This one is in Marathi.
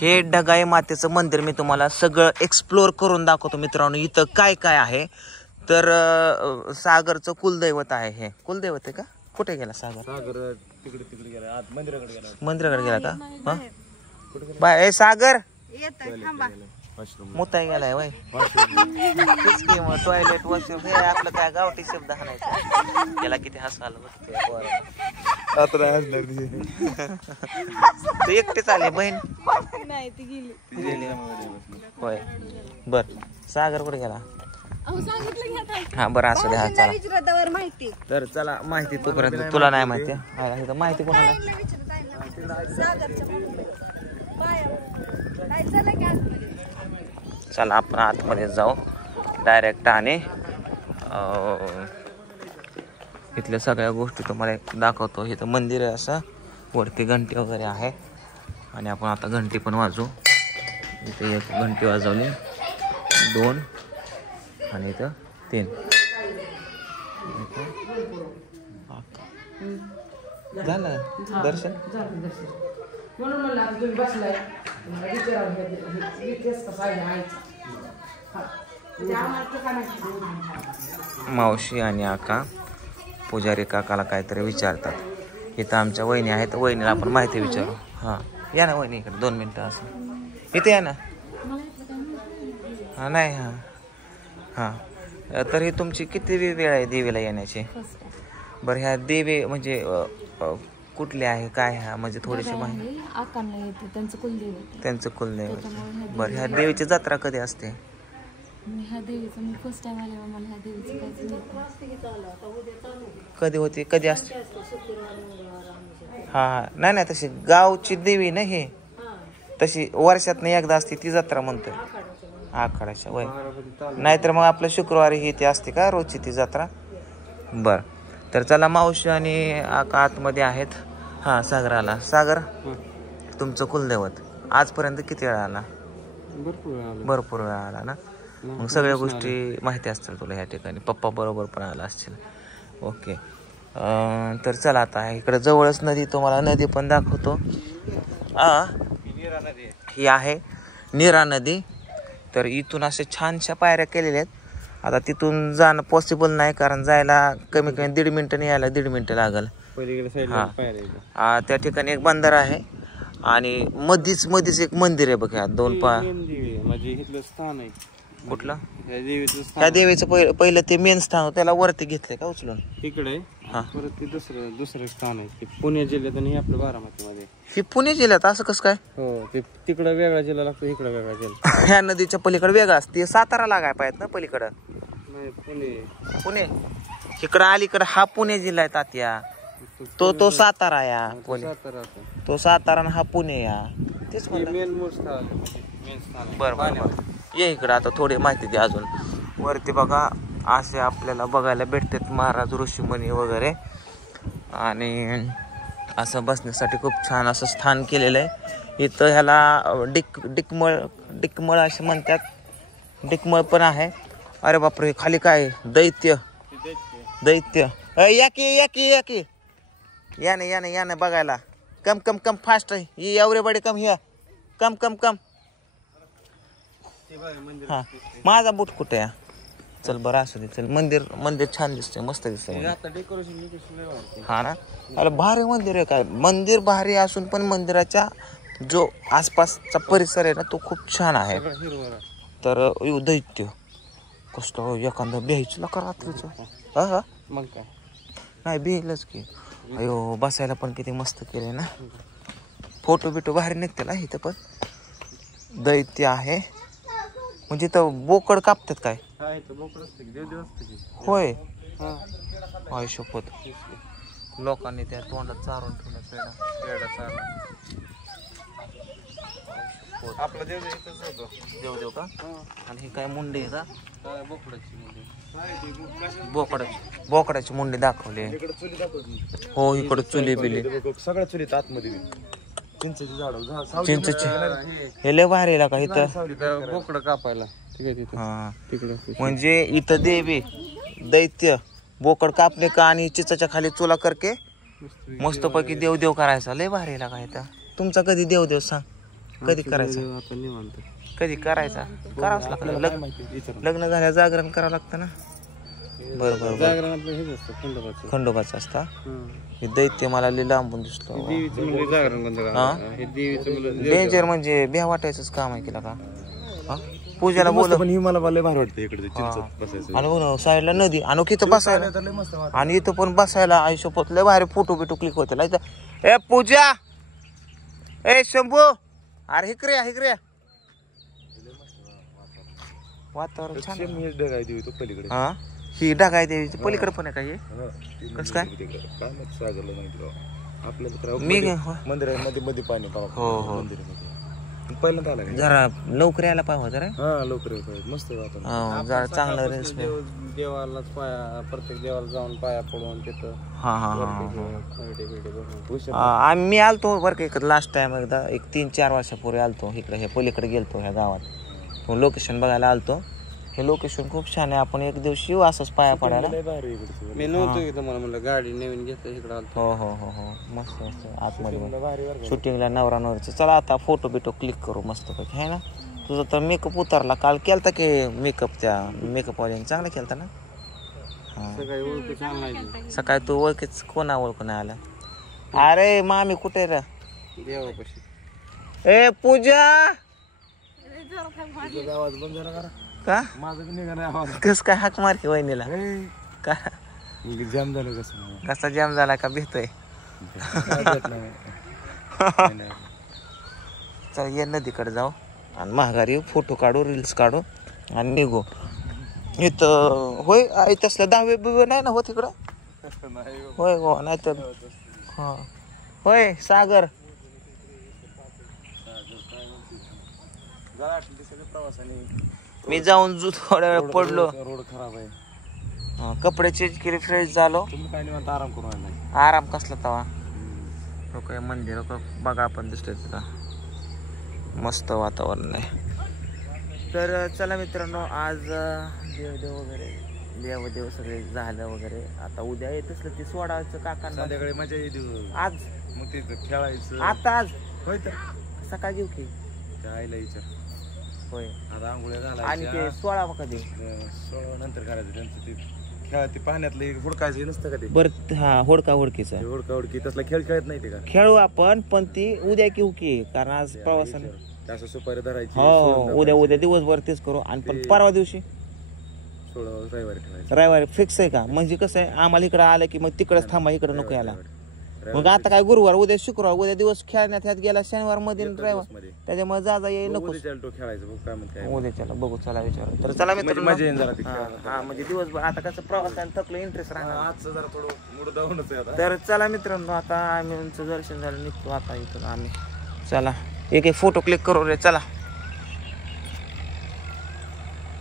हे ढगाई मातेचं मंदिर मी तुम्हाला सगळं एक्सप्लोर करून दाखवतो मित्रांनो. इथं काय काय आहे तर सागरचं कुलदैवत आहे. हे कुलदैवत आहे का? कुठे गेला सागर? सागर तिकडे गेला, मंदिराकडे गेला. मंदिराकडे गेला का? बाय सागर मुताय गेलाय वय. टॉयलेट वॉशरूम हे आपलं काय गावठी शब्द हाणायचं. याला किती हसू आलं बघ. तू एकटेच आले बहीण? होय बर. सागर कुठे गेला? हा बरं असू द्या. चला तर चला माहिती तोपर्यंत तुला नाही माहिती. माहिती कोणाला? चला आपण आतमध्ये जाऊ डायरेक्ट आणि इथल्या सगळ्या गोष्टी तुम्हाला दाखवतो. इथं मंदिर आहे असं, वरती घंटी वगैरे आहे आणि आपण आता घंटी पण वाजवू. इथे एक घंटी वाजवली, 2 आणि इथं 3. झालं दर्शन. म्हणून म्हणलं आता तुम्ही बसलाय मावशी आणि आका पुजारी काकाला काहीतरी विचारतात. इथं आमच्या वहिनी आहेत, वहिनीला आपण माहिती विचारू. हां या ना वहिनी इकडे 2 मिनटं. असं इथे या ना. हां नाही हां हां तर ही तुमची किती वेळ आहे देवीला येण्याची? बरं ह्या देवी म्हणजे कुठले आहे काय? ह्या म्हणजे थोडीशी माहिती. त्यांचं कुलदैवत. बरं ह्या देवीची जत्रा कधी असते? कधी होती कधी असते? हा हा नाही नाही तशी गावची देवी ना हे, तशी वर्षातनं एकदा असते ती जत्रा म्हणतोय. आखाड्याच्या वय नाहीतर मग आपलं शुक्रवारी ही ती असते का रोजची ती जत्रा? बर तर चला मावशी आणि आका आतमध्ये आहेत. हा सागर आला. सागर तुमचं कुलदैवत आजपर्यंत किती वेळा आला? भरपूर वेळा आला ना. मग सगळ्या गोष्टी माहिती असतील तुला ह्या ठिकाणी. पप्पा बरोबर पण आला असतील. ओके तर चला आता इकडे जवळच नदी, तुम्हाला नदी पण दाखवतो. ही आहे नीरा नदी. तर इथून असे छानशा पायऱ्या केलेल्या आहेत. आता तिथून जाणं पॉसिबल नाही कारण जायला कमी 1.5 मिनिटं आणि यायला 1.5 मिनिटं लागेल. हा त्या ठिकाणी एक बंदर आहे आणि मधीच एक मंदिर आहे बघा. 2 स्थान आहे. कुठलं? ह्या देवीचं पहिलं ते मेन स्थान होतं, त्याला वरती घेतले का उचलून? इकडे परत ते दुसरं स्थान आहे. पुणे जिल्ह्यात आणि आपल्या बारामतीमध्ये. ही पुणे जिल्ह्यात असं कसं काय? हो ते तिकडं वेगळा जिल्हा लागतो, इकडं वेगळा जिल्हा. ह्या नदीच्या पलीकडे वेगळा असते. सातारा लागाय पाहिजे ना पलीकडं. पुणे इकडं अलीकडं हा पुणे जिल्हा आहे तात्या. तो सातारा या तो सातारा आणि हा पुणे या. तेच बरं ये इकडं. आता थोडी माहिती द्या अजून. वरती बघा असे आपल्याला बघायला भेटतात महाराज ऋषीमुनी वगैरे आणि असं बसण्यासाठी खूप छान असं स्थान केलेलं आहे. इथं ह्याला डिकमळ असे म्हणतात. डिकमळ पण आहे. अरे बापरे खाली काय दैत्य या की या ना बघायला. Come fast everybody come here. Come हा माझा बूट कुठे आहे? चल बरं असू दे. चल मंदिर छान दिसतंय, मस्त दिसतंय. हा ना. अरे भारी मंदिर आहे. काय मंदिर भारी असून पण मंदिराच्या जो आसपासचा परिसर आहे ना तो खूप छान आहे. तर दैत्य कसं एखादं बिहायचं का रात्रीचं? हा मग काय नाही बिलच की. अयो बसायला पण किती मस्त केले ना. फोटो बिटो बाहेर निघतील इथं. पण दैत्य आहे म्हणजे इथं बोकड कापतात काय? होय आयुष्यपत लोकांनी त्या तोंडात चारून ठेवलं पेढा. आपला देव का? आणि हे काय मुंडे आहे का? बोकडाची मुंडी दाखवली. हो इकडे चुली बिली सगळ्या चुलीत आतमध्ये चिंचेची हे लय भारी का इथं बोकडं कापायला. म्हणजे इथं देवी दैत्य बोकड कापले का आणि चिचाच्या खाली चुला करके मस्तपैकी देव करायचा. लय भारी का इथं. तुमचा कधी देव सांग? कधी करायचं आता निवांत कधी करायचा करावंच लागतं लग्न झाल्या जागरण करावं लागतं ना बरं बरं जागरण आपलं हेच असतं खंडोबाचं. खंडोबाचा असता हे दैत्य मला लई लांबून दिसलो देवीचं म्हणजे जागरण कोणतं गाव? हे देवीचं म्हणजे डेंजर म्हणजे भ्या वाटायचंच काम आहे केला का हा? पूजाला बोल पण ही मला लय भारी वाटतं इकडे चिंचत बसायचं. आणि बघ साईडला नदी आणि इथं बसायला आणि इथं पण बसायला आयुष्यपत लय भारी फोटो बिटो क्लिक होते इथं ए पूजा ए शंभू अरे हिकरे वातावरण छान आहे. मी ढगाय देऊ तो पलीकडे हा ही ढगाय देवीची पलीकडे पण आहे का हे कसं काय काय माहित सागरला माहिती राव. आपल्याला तर मी मंदिरामध्ये मध्ये पाणी पावा हो हो मंदिरामध्ये पहिल्यांदा आला का? जरा लवकर यायला पाहिजे जरा हा लवकर येतो मस्त वातावरण. जरा चांगलं रील्स देवालाच पाया प्रत्येक देवाला जाऊन पाया पडून तिथं हा हा बिर्डे आम्ही आलतो बरं का इकडं लास्ट टाइम एकदा एक 3-4 वर्षापूर्वी आलतो इकडे हे पलीकडे गेलतो ह्या गावात तो लोकेशन बघायला आलतो हे लोकेशन खूप छान आहे आपण एक दिवशी येऊ असंच पाया पडायला लय भारी इकडचं. मी नव्हतो की तुम्हाला म्हणलं गाडी नवीन घेतलं इकडं आलतो. हो मस्त मस्त आतमध्ये भारी बरं का. शूटिंगला नवरा नवरीचं चला आता फोटो बिटो क्लिक करू मस्त पैकी आहे ना तुझा तर मेकअप उतरला काल केलता की मेकअप त्या मेकअपवाल्याने चांगला केलता ना हा सकाळी ओळखू छान लागली सकाळी तू ओळखीच कोणा ओळखू नाही आला अरे मामी कुठे रे देवापाशी. ए पूजा आवाज बंद झाला करा. का माझं बी निघा नाही आवाज. कस काय हाक मार की वहिनीला का जाम झालं कसं कसा जाम झाला का भेटतोय चल ये नदीकडे जाऊ आणि महागारी फोटो काढू रील्स काढू आणि निघू इथं होय इथं असलं 10वे बिवे नाही ना हो तिकडं होय हो नाही तर हा होय सागर मी जाऊन थोड्या वेळ पडलो रोड खराब आहे कपडे चेंज केले फ्रेश झालो तुम्ही काय निवांत आराम करून आला. आराम कसला तवा तो काय मंदिर बघा आपण दिसतोय तिथं मस्त वातावरण आहे तर चला मित्रांनो आज देवदेव वगैरे देवदेव सगळे झालं वगैरे आता उद्या येत असलं ते सोडायचं काकांना संध्याकाळी मजा येते आज मग ते खेळायचं आता आज होय तर सकाळी घेऊ की त्या आईला विचार होय आता आंघोळ्या आणि ते घालायच्या 16 कधी 16 नंतर करायचं त्यांचं ते खेळ ते पाण्यातलं हुडकायचं नसतं का ते बरं हा होडका होडकीचा हुडका हुडकी तसला खेळ खेळत नाही ते का खेळू आपण पण ती उद्या घेऊ की कारण आज प्रवासाने असं सुपारी धरायची हो उद्या दिवसभर तेच करू आणि पण परवा दिवशी 16 रविवारी ठेवायचं रविवारी फिक्स आहे का म्हणजे कसं आहे आम्हाला इकडं आलं की मग तिकडच थांबा इकडं नको यायला मग आता काय गुरुवार उद्या शुक्रवार उद्या दिवस खेळण्यात ह्यात गेला शनिवार मध्ये रविवार त्याच्यामुळे जा येईल नको तो खेळायचं बघ काय म्हणते उद्याच्याला बघू चला विचार तर चला मजा येईल जरा ते मित्रांनो हा म्हणजे दिवसभर आता कसं प्रवासाने थकलं इंटरेस्ट राहणार आजचं जरा थोडं मूड डाऊनच आहे आता. तर चला मित्रांनो आता आम्ही दर्शन झालं निघतो आता इथून आम्ही चला एक फोटो क्लिक करू रे चला